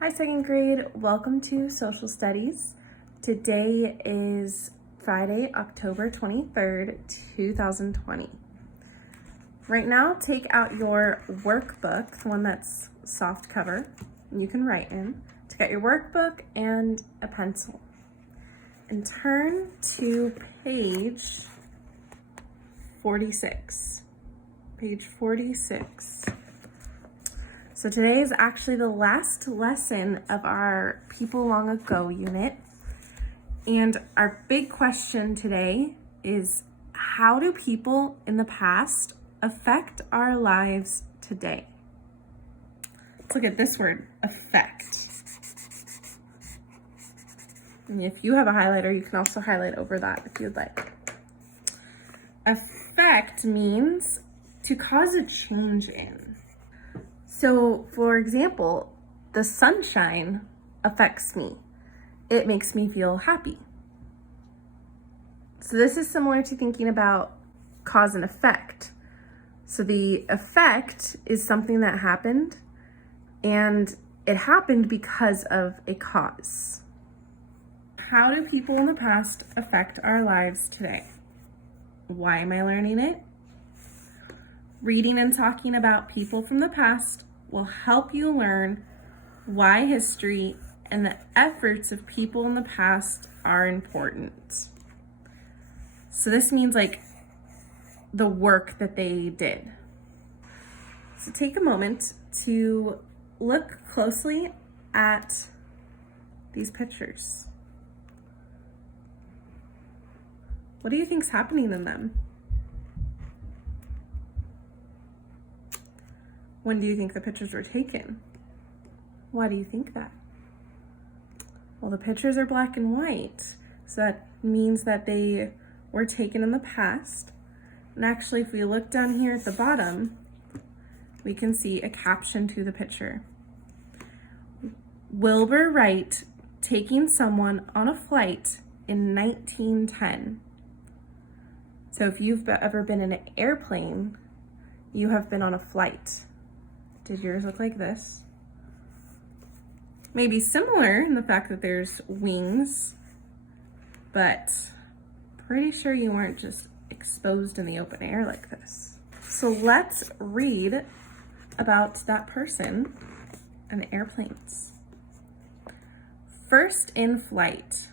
Hi, second grade. Welcome to Social Studies. Today is Friday, October 23rd, 2020. Right now, take out your workbook, the one that's soft cover, and you can write in. Take out your workbook and a pencil. And turn to page 46. Page 46. So today is actually the last lesson of our People Long Ago unit. And our big question today is, how do people in the past affect our lives today? Let's look at this word, affect. And if you have a highlighter, you can also highlight over that if you'd like. Affect means to cause a change in. So, for example, the sunshine affects me. It makes me feel happy. So this is similar to thinking about cause and effect. So the effect is something that happened, and it happened because of a cause. How do people in the past affect our lives today? Why am I learning it? Reading and talking about people from the past will help you learn why history and the efforts of people in the past are important. So this means like the work that they did. So take a moment to look closely at these pictures. What do you think's happening in them? When do you think the pictures were taken? Why do you think that? Well, the pictures are black and white, so that means that they were taken in the past. And actually, if we look down here at the bottom, we can see a caption to the picture. Wilbur Wright taking someone on a flight in 1910. So if you've ever been in an airplane, you have been on a flight. Did yours look like this? Maybe similar in the fact that there's wings, but pretty sure you weren't just exposed in the open air like this. So let's read about that person and the airplanes. First in flight,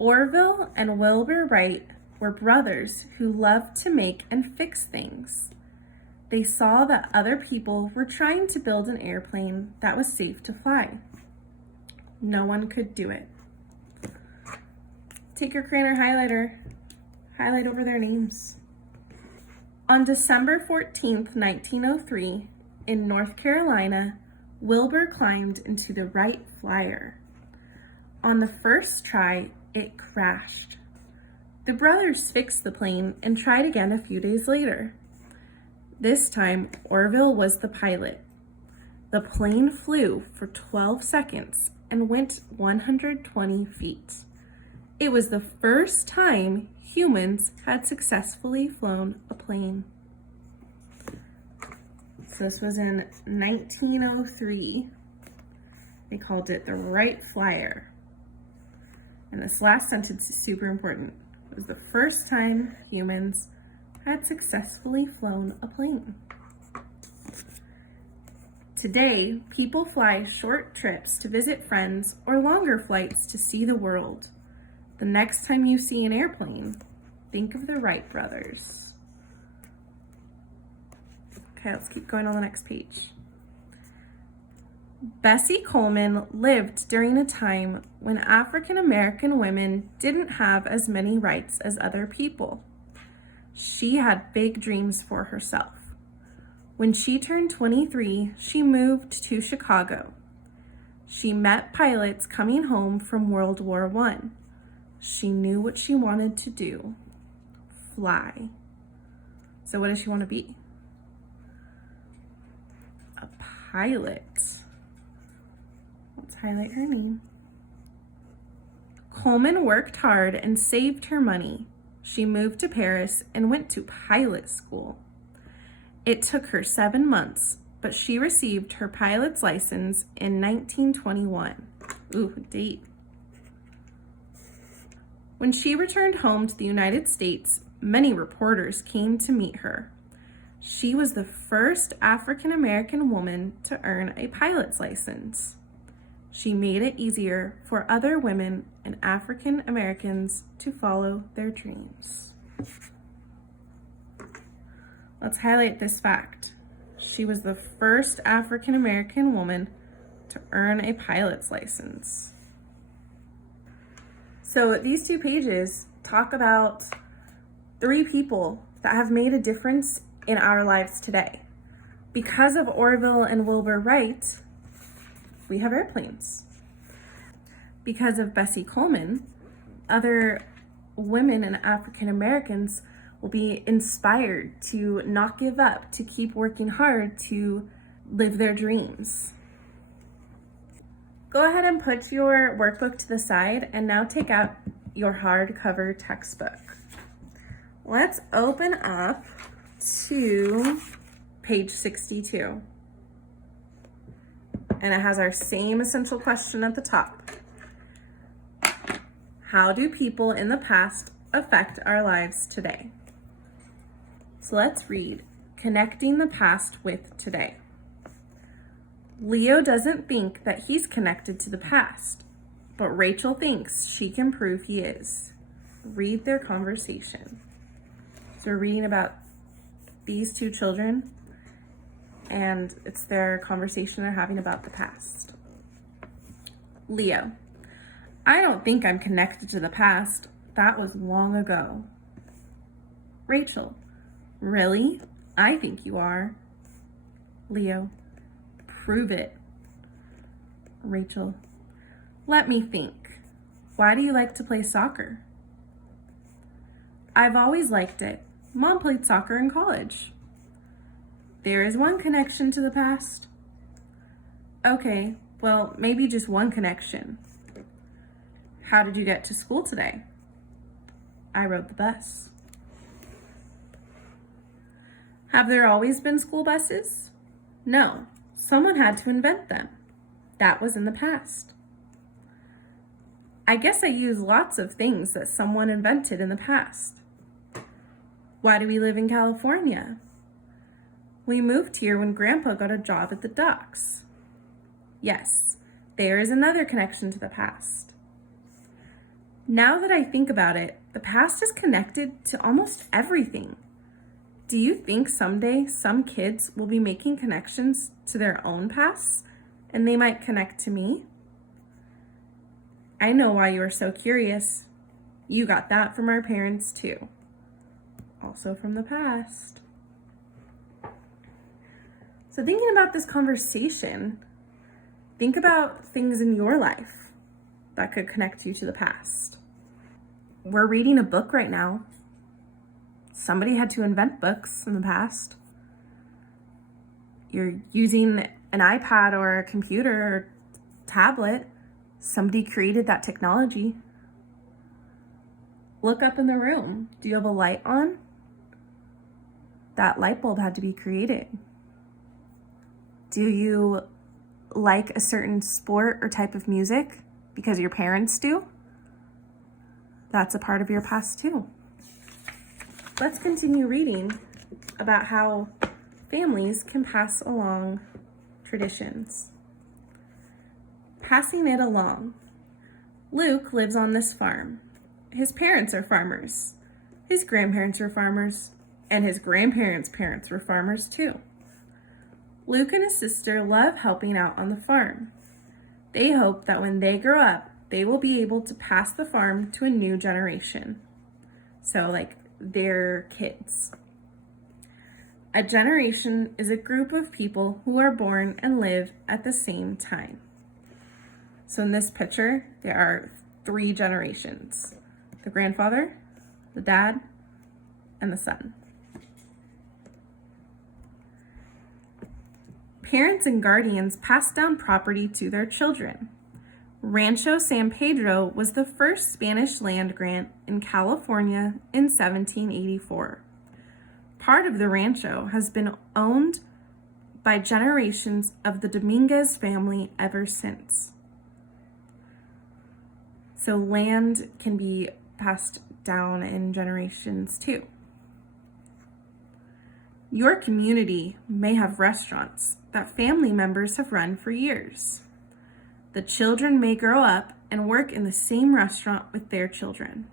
Orville and Wilbur Wright were brothers who loved to make and fix things. They saw that other people were trying to build an airplane that was safe to fly. No one could do it. Take your crayon or highlighter, highlight over their names. On December 14th, 1903, in North Carolina, Wilbur climbed into the Wright Flyer. On the first try, it crashed. The brothers fixed the plane and tried again a few days later. This time, Orville was the pilot. The plane flew for 12 seconds and went 120 feet. It was the first time humans had successfully flown a plane. So this was in 1903. They called it the Wright Flyer. And this last sentence is super important. It was the first time humans had successfully flown a plane. Today, people fly short trips to visit friends or longer flights to see the world. The next time you see an airplane, think of the Wright brothers. Okay, let's keep going on the next page. Bessie Coleman lived during a time when African American women didn't have as many rights as other people. She had big dreams for herself. When she turned 23, she moved to Chicago. She met pilots coming home from World War I. She knew what she wanted to do: fly. So what does she want to be? A pilot. Let's highlight her name. Coleman worked hard and saved her money. She moved to Paris and went to pilot school. It took her 7 months, but she received her pilot's license in 1921. Ooh, date. When she returned home to the United States, many reporters came to meet her. She was the first African American woman to earn a pilot's license. She made it easier for other women and African Americans to follow their dreams. Let's highlight this fact. She was the first African American woman to earn a pilot's license. So these 2 pages talk about 3 people that have made a difference in our lives today. Because of Orville and Wilbur Wright, we have airplanes. Because of Bessie Coleman, other women and African Americans will be inspired to not give up, to keep working hard, to live their dreams. Go ahead and put your workbook to the side and now take out your hardcover textbook. Let's open up to page 62. And it has our same essential question at the top. How do people in the past affect our lives today? So let's read Connecting the Past with Today. Leo doesn't think that he's connected to the past, but Rachel thinks she can prove he is. Read their conversation. So we're reading about these 2 children, and it's their conversation they're having about the past. Leo: I don't think I'm connected to the past. That was long ago. Rachel: Really? I think you are. Leo: Prove it. Rachel: Let me think. Why do you like to play soccer? I've always liked it. Mom played soccer in college. There is one connection to the past. Okay, well, maybe just one connection. How did you get to school today? I rode the bus. Have there always been school buses? No, someone had to invent them. That was in the past. I guess I use lots of things that someone invented in the past. Why do we live in California? We moved here when Grandpa got a job at the docks. Yes, there is another connection to the past. Now that I think about it, the past is connected to almost everything. Do you think someday some kids will be making connections to their own pasts and they might connect to me? I know why you are so curious. You got that from our parents too. Also from the past. So thinking about this conversation, think about things in your life that could connect you to the past. We're reading a book right now. Somebody had to invent books in the past. You're using an iPad or a computer or tablet. Somebody created that technology. Look up in the room. Do you have a light on? That light bulb had to be created. Do you like a certain sport or type of music because your parents do? That's a part of your past too. Let's continue reading about how families can pass along traditions. Passing it along. Luke lives on this farm. His parents are farmers. His grandparents were farmers, and his grandparents' parents were farmers too. Luke and his sister love helping out on the farm. They hope that when they grow up, they will be able to pass the farm to a new generation. So like their kids. A generation is a group of people who are born and live at the same time. So in this picture, there are 3 generations: the grandfather, the dad, and the son. Parents and guardians pass down property to their children. Rancho San Pedro was the first Spanish land grant in California in 1784. Part of the rancho has been owned by generations of the Dominguez family ever since. So land can be passed down in generations too. Your community may have restaurants that family members have run for years. The children may grow up and work in the same restaurant with their children.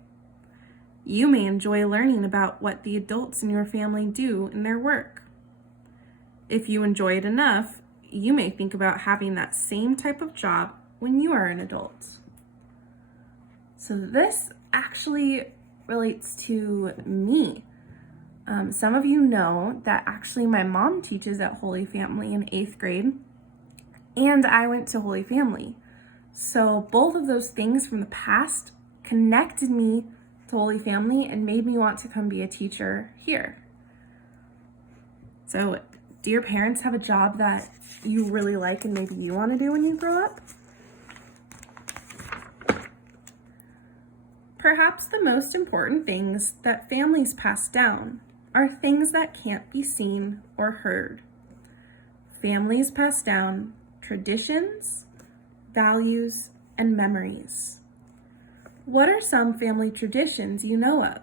You may enjoy learning about what the adults in your family do in their work. If you enjoy it enough, you may think about having that same type of job when you are an adult. So this actually relates to me. Some of you know that actually my mom teaches at Holy Family in 8th grade, and I went to Holy Family. So both of those things from the past connected me to Holy Family and made me want to come be a teacher here. So do your parents have a job that you really like and maybe you want to do when you grow up? Perhaps the most important things that families pass down are things that can't be seen or heard. Families pass down traditions, values, and memories. What are some family traditions you know of?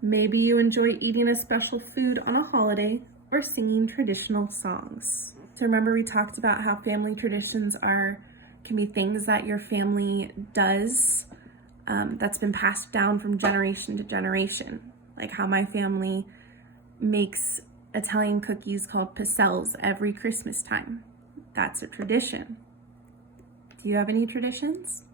Maybe you enjoy eating a special food on a holiday or singing traditional songs. So remember we talked about how family traditions can be things that your family does that's been passed down from generation to generation. Like how my family makes Italian cookies called pastel every Christmas time. That's a tradition. Do you have any traditions?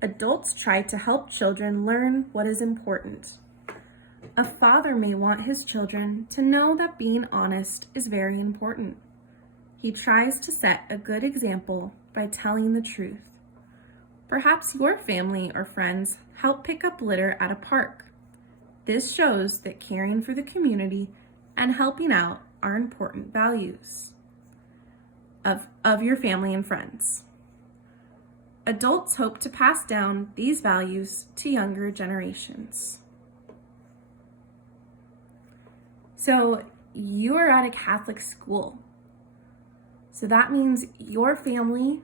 Adults try to help children learn what is important. A father may want his children to know that being honest is very important. He tries to set a good example by telling the truth. Perhaps your family or friends help pick up litter at a park. This shows that caring for the community and helping out are important values of your family and friends. Adults hope to pass down these values to younger generations. So you are at a Catholic school. So that means your family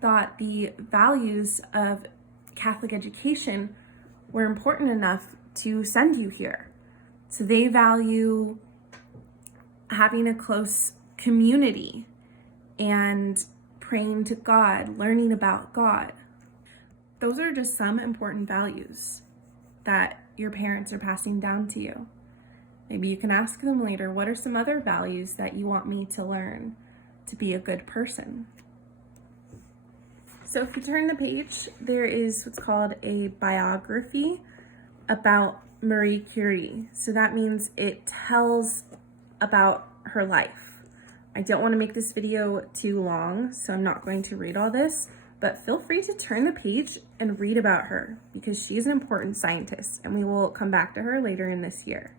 thought the values of Catholic education were important enough to send you here. So they value having a close community and praying to God, learning about God. Those are just some important values that your parents are passing down to you. Maybe you can ask them later, what are some other values that you want me to learn to be a good person? So if you turn the page, there is what's called a biography about Marie Curie. So that means it tells about her life. I don't want to make this video too long, so I'm not going to read all this, but feel free to turn the page and read about her because she's an important scientist and we will come back to her later in this year.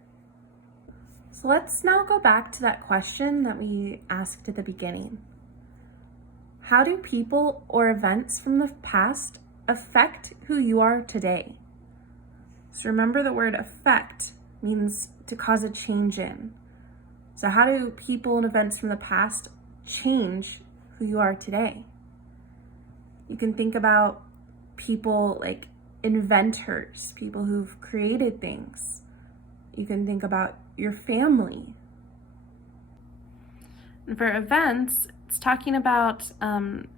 So let's now go back to that question that we asked at the beginning. How do people or events from the past affect who you are today? So remember the word affect means to cause a change in. So how do people and events from the past change who you are today? You can think about people like inventors, people who've created things. You can think about your family. And for events, it's talking about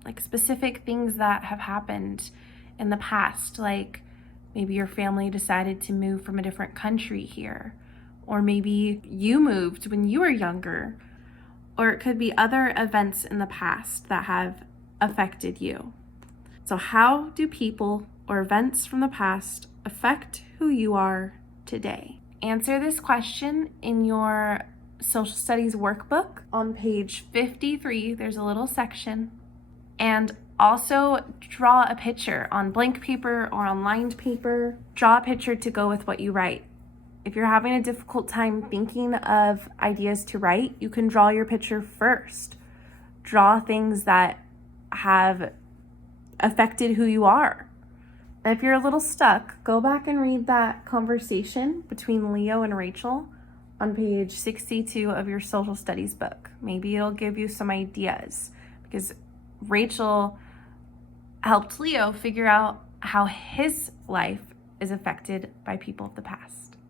like specific things that have happened in the past, like maybe your family decided to move from a different country here, or maybe you moved when you were younger, or it could be other events in the past that have affected you. So how do people or events from the past affect who you are today? Answer this question in your social studies workbook on page 53. There's a little section. And also draw a picture on blank paper or on lined paper. Draw a picture to go with what you write. If you're having a difficult time thinking of ideas to write, you can draw your picture first. Draw things that have affected who you are. And if you're a little stuck, go back and read that conversation between Leo and Rachel on page 62 of your social studies book. Maybe it'll give you some ideas, because Rachel helped Leo figure out how his life is affected by people of the past.